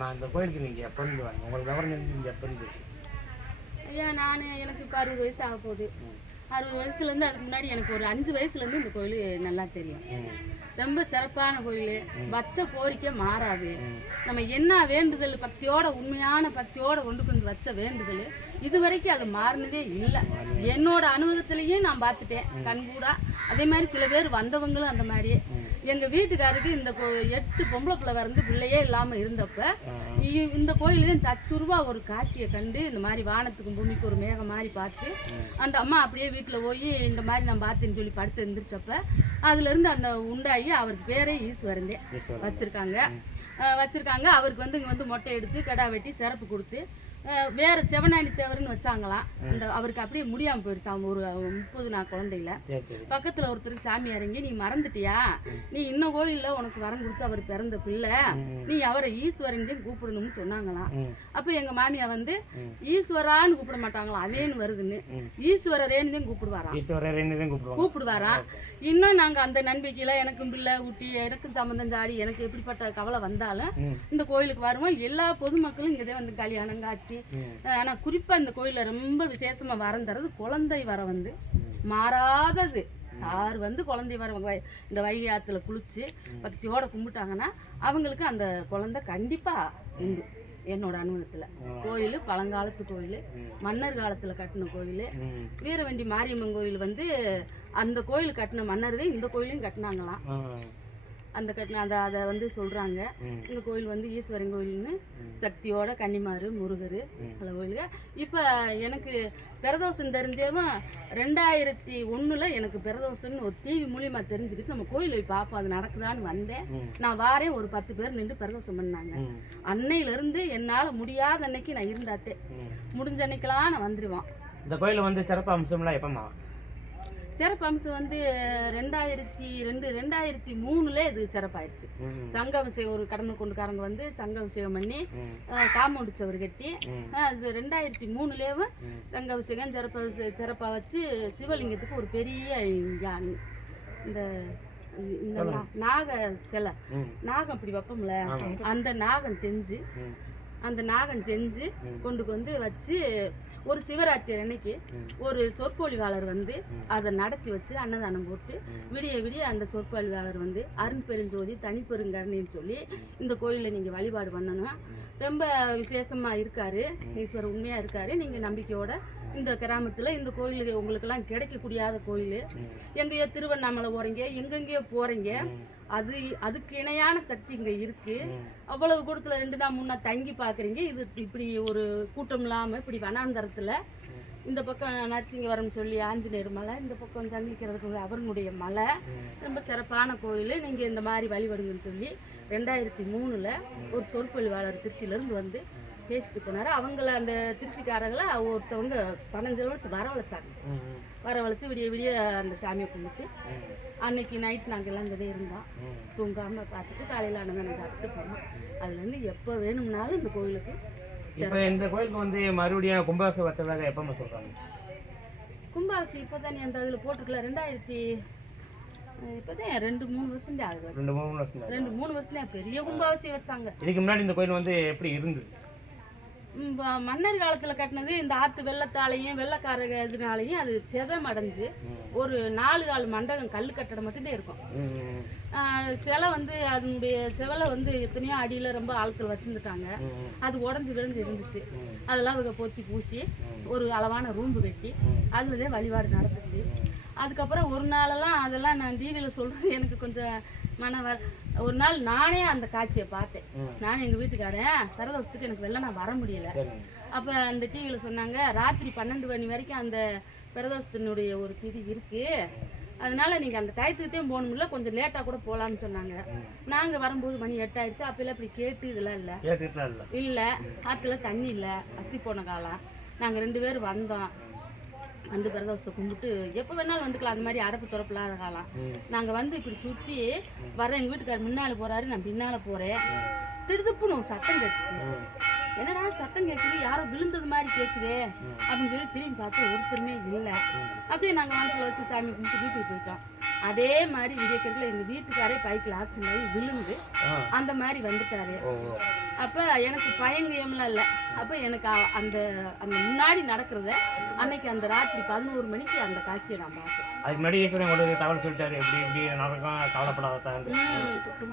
நான் இந்த கோயிலுக்கு நீங்கள் எப்போ இருந்து வாங்க உங்களுக்கு விவரம் நீங்கள் எப்போ இருந்து? ஐயா எனக்கு இப்போ 60 வயசு ஆக போகுது. 60 வயசுலேருந்து அதுக்கு முன்னாடி எனக்கு ஒரு 5 வயசுலேருந்து இந்த கோயில் நல்லா தெரியும். ரொம்ப சிறப்பான கோயில். வச்ச கோரிக்கை மாறாது. நம்ம என்ன வேண்டுதல் பக்தியோட உண்மையான பக்தியோட கொண்டு வந்து வச்ச வேண்டுதல் இது வரைக்கும் அது மாறினதே இல்லை. என்னோட அனுபவத்திலையும் நான் பார்த்துட்டேன் கண்கூடா. அதே மாதிரி சில பேர் வந்தவங்களும் அந்த மாதிரியே. எங்கள் வீட்டுக்காருக்கு இந்த 8 பொம்பளை பிள்ளை வந்து பிள்ளையே இல்லாமல் இருந்தப்ப இந்த கோயிலையும் தச்சுருவா ஒரு காட்சியை கண்டு இந்த மாதிரி வானத்துக்கும் பூமிக்கு ஒரு மேகம் மாதிரி பார்த்து அந்த அம்மா அப்படியே வீட்டில் போய் இந்த மாதிரி நான் பார்த்தேன்னு சொல்லி படுத்து எழுந்திரிச்சப்ப அதுலேருந்து அந்த உண்டாகி அவருக்கு பேரே ஈஸ்வரந்தே வச்சுருக்காங்க. அவருக்கு வந்து இங்கே வந்து மொட்டை எடுத்து கடா வெட்டி சிறப்பு கொடுத்து வேற செவனாணி தேவர்னு வச்சாங்களாம். அந்த அவருக்கு அப்படியே முடியாமல் போயிடுச்சான். ஒரு 30 நாள் குழந்தையில பக்கத்தில் ஒருத்தருக்கு சாமி இறங்கி நீ மறந்துட்டியா, நீ இன்னும் கோயிலில் உனக்கு வரம் கொடுத்து அவர் பிறந்த பிள்ளை, நீ அவரை ஈஸ்வரன் கூப்பிடணும்னு சொன்னாங்களாம். அப்போ எங்கள் மாமியா வந்து ஈஸ்வரான்னு கூப்பிட மாட்டாங்களாம், அதேன்னு வருதுன்னு ஈஸ்வரரேன்னு கூப்பிடுவாராம். இன்னும் நாங்கள் அந்த நம்பிக்கையில் எனக்கும் பிள்ளை ஊட்டி எனக்கும் சம்பந்தம் சாடி எனக்கு எப்படிப்பட்ட கவலை வந்தாலும் இந்த கோயிலுக்கு வருவோம். எல்லா பொதுமக்களும் இங்கே வந்து கல்யாணம் காட்சி. ஆனால் குறிப்பாக இந்த கோயிலில் ரொம்ப விசேஷமாக வரம் தரது குழந்தை வர வந்து மாறாதது. யார் வந்து குழந்தை வர இந்த வைகை ஆற்றுல குளிச்சு பக்தியோட கும்பிட்டாங்கன்னா அவங்களுக்கு அந்த குழந்தை கண்டிப்பாக உண்டு. என்னோட அனுபவத்தில் கோயில் பழங்காலத்து கோயில், மன்னர் காலத்தில் கட்டின கோயில். வீரவண்டி மாரியம்மன் கோயில் வந்து அந்த கோயில் கட்டின மன்னர்கள் இந்த கோயிலையும் கட்டினாங்களாம். அந்த அதை வந்து சொல்கிறாங்க. இந்த கோயில் வந்து ஈஸ்வரன் கோயில்னு சக்தியோட கன்னிமாரு முருகர் பல கோயிலுங்க. இப்போ எனக்கு பிரதோஷம் தெரிஞ்சவன் 2001 எனக்கு பிரதோஷம்னு ஒரு டிவி மூலியமாக தெரிஞ்சுக்கிட்டு நம்ம கோயில் போய் பார்ப்போம் அது நடக்குதான்னு வந்தேன். நான் வாரேன். ஒரு 10 பேர் நின்று பிரதோஷம் பண்ணாங்க. அன்னையிலேருந்து என்னால் முடியாத அன்னைக்கு நான் இருந்தாத்தே முடிஞ்ச அன்னைக்கெல்லாம் நான் வந்துடுவான். இந்த கோயிலில் வந்து சிறப்பு அம்சம்லாம் எப்போம்மா? சிறப்பு அம்சம் வந்து 2003 இது சிறப்பாயிடுச்சு. சங்க அபிஷேகம் ஒரு கடமை கொண்டுக்காரங்க வந்து சங்க அபிஷேகம் பண்ணி காம்பவுண்டு சவர் கட்டி அது 2003 சங்க அபிஷேகம் சிறப்பாக வச்சு சிவலிங்கத்துக்கு ஒரு பெரிய இந்த நாக சிலை நாகம் இப்படி வைப்போம்ல அந்த நாகம் செஞ்சு கொண்டு வந்து வச்சு ஒரு சிவராத்திரி அன்னைக்கு ஒரு சொற்பொழிவாளர் வந்து அதை நடத்தி வச்சு அன்னதானம் போட்டு விடிய அந்த சொற்பொழிவாளர் வந்து அருண்பெருஞ்சோதி தனிப்பெருங்கருணைன்னு சொல்லி இந்த கோயிலில் நீங்கள் வழிபாடு பண்ணணும். ரொம்ப விசேஷமாக இருக்காரு ஈஸ்வரர், உண்மையாக இருக்காரு. நீங்கள் நம்பிக்கையோட இந்த கிராமத்தில் இந்த கோயில் உங்களுக்கெல்லாம் கிடைக்கக்கூடியாத கோயில். எங்கேயோ திருவண்ணாமலை போகிறீங்க, எங்கெங்கேயோ போகிறீங்க, அதுக்கு இணையான சக்தி இங்கே இருக்குது. அவ்வளவு கூட்டத்தில் 2 நாள் 3 நாள் தங்கி பார்க்குறீங்க. இது இப்படி ஒரு கூட்டம் இல்லாமல் இப்படி வனாந்தரத்தில் இந்த பக்கம் நரசிங்கவரம் சொல்லி ஆஞ்சநேயர் மலை, இந்த பக்கம் தங்கிக்கிறதுக்கு அவர்களுடைய மலை, ரொம்ப சிறப்பான கோயில். நீங்கள் இந்த மாதிரி வழிபடுங்கன்னு சொல்லி 2003 ஒரு சொற்பொழிவாளர் திருச்சியிலேருந்து வந்து பேசிட்டு போனார். அவங்கள அந்த திருச்சிக்காரங்களை ஒருத்தவங்க 15 வச்சு வரவழைச்சி விடிய அந்த சாமியை கும்பிட்டு அன்னைக்கு நைட் நாங்கள் எல்லாம் இங்கே இருந்தோம். தூங்காமல் பார்த்துட்டு காலையில் அன்னதானம் சாப்பிட்டு போனோம். அதுலேருந்து எப்போ வேணும்னாலும் இந்த கோயிலுக்கு இப்போ இந்த கோயிலுக்கு வந்து மறுபடியும் கும்பாபிஷேகம் வச்சதாக எப்போ சொல்கிறாங்க? கும்பாபிஷேகம் இப்போ தான் அந்த அதில் போட்டிருக்கல 2000 இப்போதான் 2-3 வருஷம் ஆகுது. 2-3 வருஷம் பெரிய கும்பாபிஷேகம் வச்சாங்க. இதுக்கு முன்னாடி இந்த கோயில் வந்து எப்படி இருந்தது? மன்னர் காலத்தில் கட்டினது. இந்த ஆற்று வெள்ளத்தாலையும் வெள்ளக்கார இதனாலையும் அது செதம் அடைஞ்சு ஒரு 4 கால் மண்டபம் கல் கட்டடம் மட்டும்தான் இருக்கும். சிலை வந்து அதனுடைய செவலை வந்து எத்தனையோ அடியில் ரொம்ப ஆட்கள் வச்சுருந்துட்டாங்க. அது உடஞ்சி விழுந்து இருந்துச்சு. அதெல்லாம் அவங்க பொத்தி பூசி ஒரு அளவான ரூம்பு கட்டி அதுலதான் வழிபாடு நடந்துச்சு. அதுக்கப்புறம் ஒரு நாளெல்லாம் அதெல்லாம் நான் டிவியில் சொல்கிறது எனக்கு கொஞ்சம் ஒரு நாள் நானே அந்த காட்சியை பார்த்தேன். நானும் எங்கள் வீட்டுக்காரன் பிரதோஷத்துக்கு எனக்கு வெளில நான் வர முடியலை. அப்போ அந்த டிவியில் சொன்னாங்க ராத்திரி 12 மணி வரைக்கும் அந்த பிரதோஷத்தினுடைய ஒரு திதி இருக்குது, அதனால நீங்கள் அந்த டயத்துக்கிட்டே போகணும்ல, கொஞ்சம் லேட்டாக கூட போகலான்னு சொன்னாங்க. நாங்கள் வரும்போது மணி 8 ஆயிடுச்சு. அப்பெல்லாம் இப்படி கேட்டு இதெல்லாம் இல்லை ஆற்றுல தண்ணி இல்லை, அத்தி போன காலம். நாங்கள் 2 பேர் வந்தோம். வந்து பிரதோஷத்தை கும்பிட்டு எப்போ வேணாலும் வந்துக்கலாம். அந்த மாதிரி அடப்பு துறப்பில்லாத காலம். நாங்கள் வந்து இப்படி சுற்றி வர எங்கள் வீட்டுக்காரர் முன்னால் போகிறாரு, நான் பின்னால் போகிறேன். திடுதுப்புன்னு ஒரு சத்தம் கேட்டுச்சு. என்னடா சத்தம் கேட்குது, யாரோ விழுந்தது மாதிரி கேட்குதே அப்படின்னு சொல்லி திரும்பி பார்த்து ஒருத்தருமே இல்லை. அப்படியே நாங்கள் மனசில் வச்சு சாமி கும்பிட்டு வீட்டுக்கு போயிட்டோம். அதே மாதிரி விடியக்கத்துல எங்க வீட்டுக்காரே பைக்கில் ஆக்சிடென்ட் ஆகி விழுந்து அந்த மாதிரி வந்துட்டாரு. அப்போ எனக்கு பயங்கயம்லாம் இல்லை. அப்போ எனக்கு அந்த அந்த முன்னாடி நடக்கிறத அன்னைக்கு அந்த ராத்திரி 11 மணிக்கு அந்த காட்சியை நான் பார்த்தேன். அதுக்கு முன்னாடி ஈஸ்வரன் உங்களுக்கு தகவல் சொல்லிட்டாரு, எப்படி இப்படி நடக்கும், கவலைப்படாத,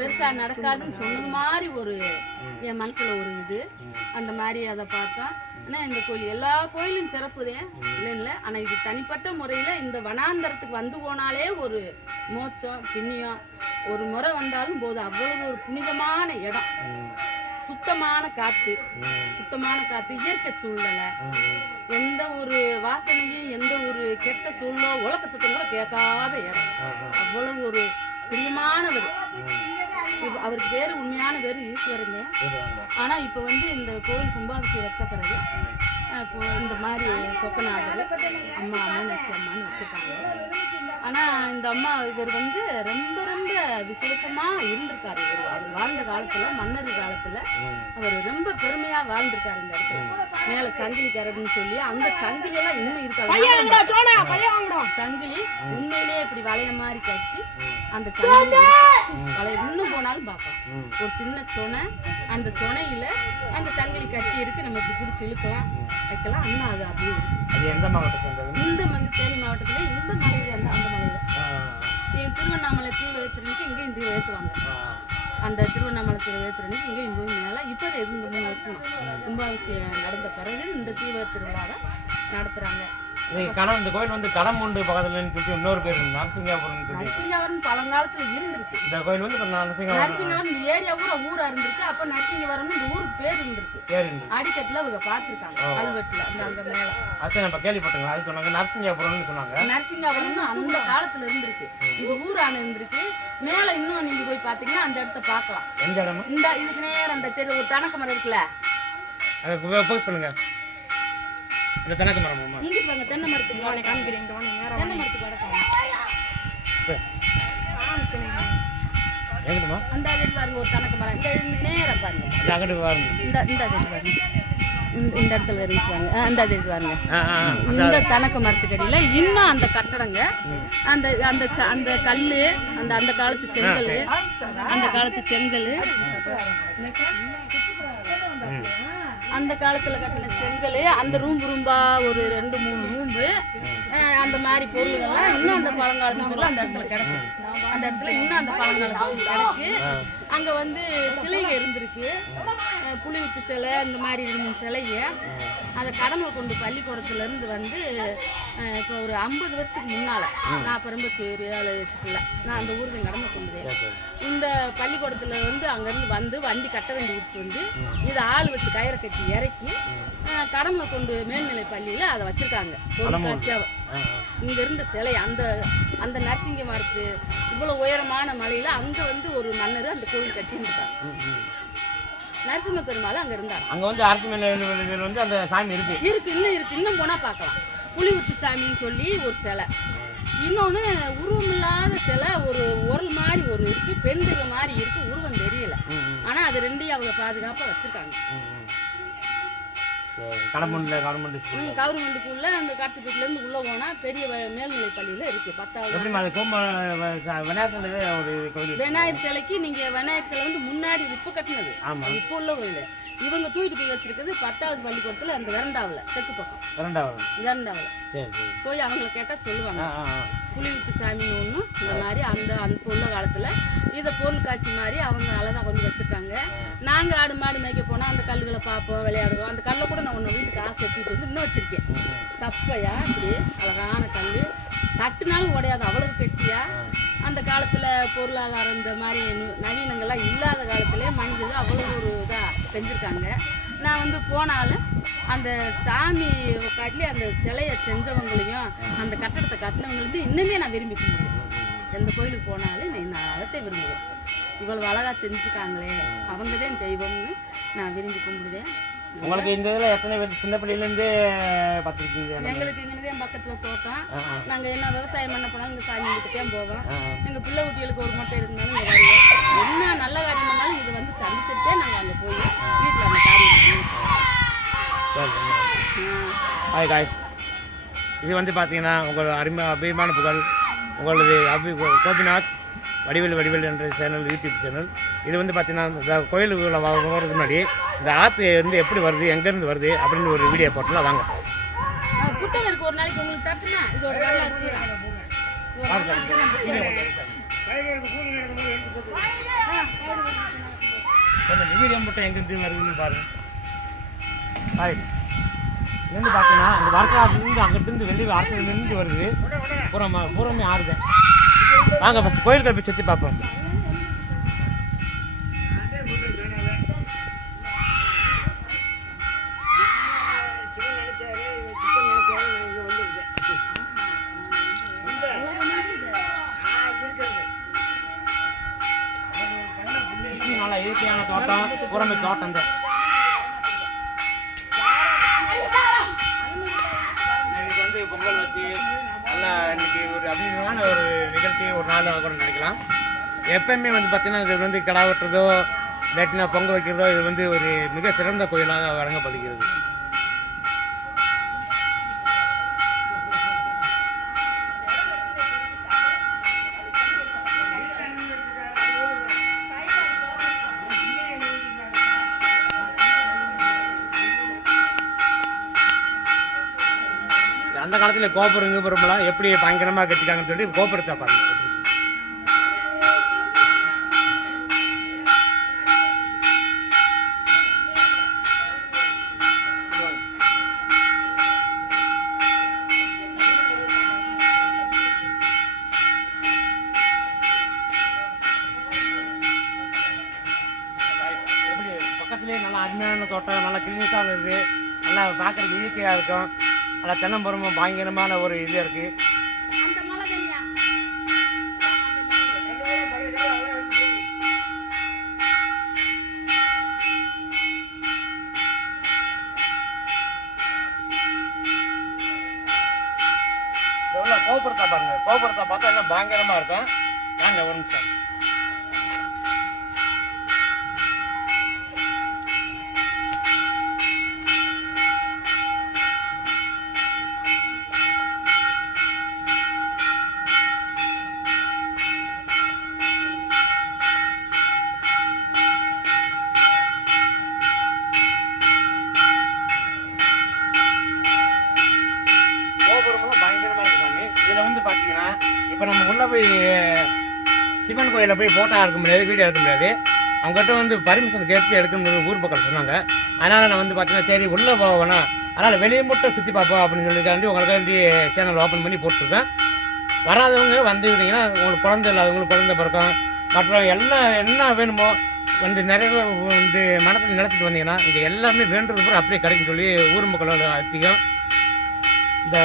பெருசா நடக்காதுன்னு சொன்னது மாதிரி ஒரு என் மனசுல ஒரு இது. அந்த மாதிரி அதை பார்த்தா ஆனால் இந்த கோயில் எல்லா கோயிலும் சிறப்புதேன் இல்லை. ஆனால் இது தனிப்பட்ட முறையில் இந்த வனாந்தரத்துக்கு வந்து போனாலே ஒரு மோட்சம் புண்ணியம். ஒரு முறை வந்தாலும் போது அவ்வளவு ஒரு புனிதமான இடம், சுத்தமான காற்று, இயற்கை சூழ்நிலை, எந்த ஒரு வாசனையும் எந்த ஒரு கெட்ட சூழலோ உலக சத்தம் கூட கேட்காத இடம். அவ்வளவு ஒரு பிரியமானவர். அவருக்கு பேர் உண்மையான பேர் ஈஸ்வரங்க. ஆனால் இப்போ வந்து இந்த கோயில் கும்பாபிஷேகம் வச்ச பிறகு இந்த மாதிரி சொக்கநாதர் அம்மா மீனாட்சி அம்மான்னு வச்சுருக்காங்க. ஆனால் இந்த அம்மா இவர் வந்து ரொம்ப ரொம்ப விசேஷமாக இருந்திருக்காரு. அவர் வாழ்ந்த காலத்தில், மன்னர் காலத்தில் அவர் ரொம்ப பெருமையாக வாழ்ந்திருக்காரு. இந்த இடத்துல மேலே சங்கிலிக்காரர்னு சொல்லி அந்த சங்கிலியெல்லாம் இன்னும் இருக்காது. சங்கிலி உண்மையிலேயே இப்படி வளைய மாதிரி கட்டி அந்த சங்கிலி வளைய இன்னும் போனாலும் பார்க்கலாம். ஒரு சின்ன சொனை, அந்த சொனையில் அந்த சங்கிலி கட்டி இருக்கு. நம்ம இப்படி பிடிச்சி இழுக்கலாம் வைக்கலாம். இன்னும் அது அப்படி எந்த மாவட்டத்தில்? இந்த தேனி மாவட்டத்தில் இந்த மலையில் அந்த மலையில் திருவண்ணாமலை தீவிரத்திற்கு இங்கேயும் தீ ஏற்றுவாங்க. அந்த திருவண்ணாமலை திருவேத்திரனுக்கு இங்கேயும் போய் மேலே இப்போ இந்த 3 வருஷமா கும்பாபிஷேகம் நடந்த பிறகு இந்த தீவிர திருவிழாவை நடத்துகிறாங்க. இந்த கோயில் வந்து கடம் உண்டு பக்கத்துல இன்னொரு பேர் நரசிங்காபுரம். நரசிங்காபுரம் பழங்காலத்துல இருந்திருக்கு. இந்த கோயில் வந்து நரசிங்காபுரம் இந்த ஏரியா ஊரா இருந்திருக்கு. அப்ப நரசிங்கவரம் இந்த ஊருக்கு பேர் இருந்திருக்கு. அடிக்கட்டுல அவங்க பாத்துருக்காங்க கல்வெட்டுல அந்த மேல. அதான் நம்ம கேள்விப்பட்டோங்க. அது சொன்னாங்க நரசிங்காபுரம்னு சொன்னாங்க. நரசிங்காபுரம் அந்த காலத்துல இருந்திருக்கு. இது ஊரான இருந்திருக்கு. மேல இன்னும் நீங்க போய் பாத்தீங்கன்னா அந்த இடத்த பாக்கலாம். எந்த இடம்? இந்த இதுக்கு நேரம் அந்த தெரு ஒரு தனக்கு மரம் இருக்குல்ல, அதை போஸ்ட் பண்ணுங்க. இந்த தென்னை மரம் இங்க பாருங்க. தென்னை மரத்துக்கு வாங்க காமிக்கிறேன். தென்னை மரத்துக்கு வடக்காங்க எங்கடமா அந்த இது பாருங்க. ஒரு தனக்கு மரம் இந்த நேரம் பாருங்க. அங்கட்டு பாருங்க. இந்த இது பாருங்க. இந்த இடத்துல இருந்துச்சுவாங்க. அந்த இது பாருங்க. இந்த தனக்கு மரத்துக்கடியில இன்னும் அந்த கட்டடங்க, அந்த அந்த அந்த கல்லு, அந்த அந்த காலத்து செங்கல், அந்த காலத்து செங்கல், அந்த காலத்தில் கட்டின செங்கல், அந்த ரூம்பா ஒரு 2-3 ரூம்பு, அந்த மாதிரி பொருள்கள்லாம் இன்னும் அந்த பழங்காலத்துல அந்த இடத்துல கிடக்கு. அந்த இடத்துல இன்னும் அந்த பழங்காலத்துல கிடக்கு. அங்கே வந்து சிலைங்க இருந்திருக்கு. புலிவுத்து சிலை, இந்த மாதிரி 2-3 சிலைங்க. அதை கடமை கொண்டு பள்ளிக்கூடத்துலேருந்து வந்து இப்போ ஒரு 50 வருஷத்துக்கு முன்னால், நான் அப்போ ரொம்ப 7 வயசுக்குள்ள நான் அந்த ஊருக்கு கடமை கொண்டு இந்த பள்ளிக்கூடத்தில் வந்து அங்கேருந்து வந்து வண்டி கட்ட வண்டி விட்டு வந்து இதை ஆள் வச்சு கயிறை கட்டி இறக்கி கடமை கொண்டு மேல்நிலை பள்ளியில் அதை வச்சுருக்காங்க. ஒரு காட்சியாக இங்கே இருந்த சிலை அந்த அந்த நரசிங்க மரத்து இவ்வளோ உயரமான மலையில் அங்கே வந்து ஒரு மன்னர் அந்த கோவில் கட்டியிருந்தாங்க. நரசிம்ம பெருமாள் அங்கே இருந்தார். அங்கே வந்து அரசு வந்து அந்த சாமி இருக்கு. இன்னும் போனால் பார்க்கலாம். புலிவுத்து சாமின்னு சொல்லி ஒரு சிலை, இன்னொன்று உருவம் இல்லாத சிலை, ஒரு உரல் மாதிரி ஒரு இருக்கு, பெண் தெய்வம் மாதிரி இருக்கு, உருவம் தெரியல. ஆனால் அது ரெண்டையும் அவங்க பாதுகாப்பாக வச்சிருக்காங்க. கவர்மெண்ட்டுக்குள்ள அந்த காட்டுப்பீட்டிலேருந்து உள்ளே போனால் பெரிய மேல்நிலை பள்ளியில் இருக்குது. 10வது விநாயகர் சிலைக்கு நீங்கள் விநாயகர் சிலை வந்து முன்னாடி இப்போ கட்டினது, இப்போ உள்ள கோயில். இவங்க தூக்கிட்டு போய் வச்சிருக்கிறது 10வது பள்ளிக்கூடத்தில் அந்த வெரண்டாவில் தெற்கு பக்கம் வெரண்டாவில் போய் அவங்களை கேட்டால் சொல்லுவாங்க. புலிவுத்து சாமின்னு ஒன்றும் இந்த மாதிரி அந்த அந்த உள்ள காலத்தில் இதை பொருள் காட்சி மாதிரி அவங்க அழகாக கொண்டு வச்சுருக்காங்க. நாங்கள் ஆடு மாடு மேய்க்க போனால் அந்த கல்லுகளை பார்ப்போம், விளையாடுவோம். அந்த கல்லை கூட நான் ஒன்று வீட்டுக்கு ஆசை எடுத்துகிட்டு வந்து இன்னும் வச்சுருக்கேன். சப்பையா இப்படி அழகான கல், தட்டுனாலும் உடையாது, அவ்வளவு கெட்டியா. அந்த காலத்தில் பொருளாதாரம் இந்த மாதிரி நவீனங்கள்லாம் இல்லாத காலத்திலே மனிதர்கள் அவ்வளோ ஒரு இதாக செஞ்சுருக்காங்க. நான் வந்து போனாலும் அந்த சாமி காட்டிலே அந்த சிலையை செஞ்சவங்களையும் அந்த கட்டடத்தை கட்டினவங்களுக்கு இன்னுமே நான் விரும்பி கும்பிடுவேன். எந்த கோயிலுக்கு போனாலும் நான் அதை விரும்புவேன். இவ்வளவு அழகாக செஞ்சுருக்காங்களே, அவங்க தான் தெய்வம்னு நான் விரும்பி கும்பிடுவேன். உங்களுக்கு இந்த இதில் எத்தனை பேர் சின்ன பிள்ளையிலேருந்து பார்த்துருக்கீங்க? எங்களுக்கு இங்கே பக்கத்தில் தோட்டம். நாங்கள் என்ன விவசாயம் பண்ண போனாலும் இங்கே சாமி வீட்டுக்கு தான் போவோம். எங்கள் பிள்ளை குட்டிகளுக்கு ஒரு மட்டை இருந்தாலும் இங்கே வருவோம். என்ன நல்ல காரியம் பண்ணாலும் இது வந்து சந்திச்சுட்டே நாங்கள் அங்கே போய் வீட்டில் அந்த காரியம் ஹாய் காய்ஸ், இது வந்து பார்த்தீங்கன்னா உங்கள் அபிமான புகழ் உங்களது கோபிநாத் வடிவேல் என்ற சேனல், யூடியூப் சேனல். இது வந்து பார்த்தீங்கன்னா இந்த கோயிலுக்குள்ள போகிறதுக்கு முன்னாடி இந்த ஆற்று வந்து எப்படி வருது, எங்கேருந்து வருது அப்படின்னு ஒரு வீடியோ போட்டோம்னா வாங்க. புத்தகம் இருக்கு, ஒரு நாளைக்கு உங்களுக்கு தட்டுனா இதோட கொஞ்சம் வீடியோ மட்டும் எங்கேருந்து வருதுன்னு பாருங்க. இங்கேருந்து பார்த்தீங்கன்னா அந்த வரலாறுலேருந்து அங்கிட்டிருந்து வெளியே அரசுலேருந்து வருது, பூரமே ஆறுது. வாங்க ஃபஸ்ட் கோயிலுக்கு போய் சுற்றி பார்ப்போம். நல்லா இயற்கையான தோட்டம், பூரமே தோட்டம் தான். இன்னைக்கு வந்து பொங்கல் வச்சு நல்லா இன்னைக்கு ஒரு அபிமான ஒரு நிகழ்ச்சி ஒரு நாள் கூட நினைக்கலாம். எப்பயுமே வந்து பார்த்தீங்கன்னா இது வந்து கிடா வெட்டுறதோ இல்லாட்டினா பொங்கல் வைக்கிறதோ இது வந்து ஒரு மிக சிறந்த கோயிலாக வழங்கப்படுகிறது. அந்த காலத்தில் கோபுரம்லாம் எப்படி பயங்கரமாக கட்டிட்டாங்கன்னு சொல்லி கோபுரத்தை பாருங்க. எப்படி பக்கத்துலேயே நல்லா அருமையான தோட்டம், நல்லா கிளினிக்காக இருக்குது, நல்லா பார்க்குறதுக்கு இயற்கையாக இருக்கும். அதில் தென்னம்பரமும் பயங்கரமான ஒரு இது இருக்குது. எவ்வளோ கோபுரத்தை பாருங்க, கோபுரத்தை பார்த்தா எல்லாம் பயங்கரமாக இருக்கும். வாங்க ஒரு நிமிஷம். இதில் வந்து பார்த்தீங்கன்னா இப்போ நம்ம உள்ளே போய் சிவன் கோயிலில் போய் ஃபோட்டோ எடுக்க முடியாது, வீடியோ எடுக்க முடியாது. அவங்ககிட்ட வந்து பர்மிஷன் கேட்டு எடுக்கணும்னு ஊர் பக்கம் சொன்னாங்க. அதனால் நான் வந்து பார்த்தீங்கன்னா சரி உள்ளே போகணும், அதனால் வெளியே மட்டும் சுற்றி பார்ப்போம் அப்படின்னு சொல்லிக்காண்டி உங்களுக்கு சேனல் ஓப்பன் பண்ணி போட்டிருக்கேன். வராதவங்க வந்துருந்தீங்கன்னா உங்களுக்கு குழந்தை இல்லாதவங்களுக்கு குழந்தை பிறக்கும், மற்ற எல்லாம் என்ன வேணுமோ வந்து நிறைய வந்து மனசில் நினச்சிட்டு வந்தீங்கன்னா இங்கே எல்லாமே வேண்டுறது கூட அப்படியே கிடைக்கும் சொல்லி ஊர் மக்களோட அதிகம். இந்த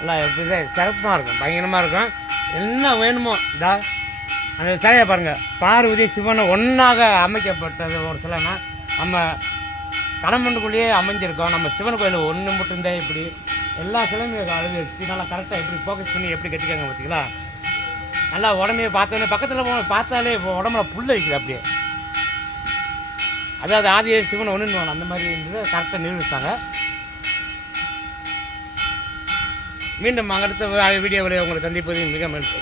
எல்லாம் எப்படி சிறப்பாக இருக்கும், பயங்கரமாக இருக்கும். என்ன வேணுமோ இதா அந்த சிலையை பாருங்கள். பார்வதி சிவனை ஒன்றாக அமைக்கப்பட்டது ஒரு சிலைனா நம்ம கடம்பண்டுக்குள்ளேயே அமைஞ்சிருக்கோம். நம்ம சிவன் கோயில் ஒன்று மட்டும்தான் இப்படி எல்லா சிலையும் அழுது நல்லா கரெக்டாக எப்படி ஃபோக்கஸ் பண்ணி எப்படி கட்டிக்காங்க பார்த்தீங்களா. நல்லா உடம்பே பார்த்தோன்னே பக்கத்தில் பார்த்தாலே உடம்புல புல் வைக்குது அப்படியே. அதாவது ஆதியே சிவன் ஒன்றுன்னு அந்த மாதிரி இருந்தது கரெக்டாக நிரூபித்தாங்க. மீண்டும் அடுத்த வீடியோவில் உங்களை சந்திப்பது மிக மகிழ்ச்சி.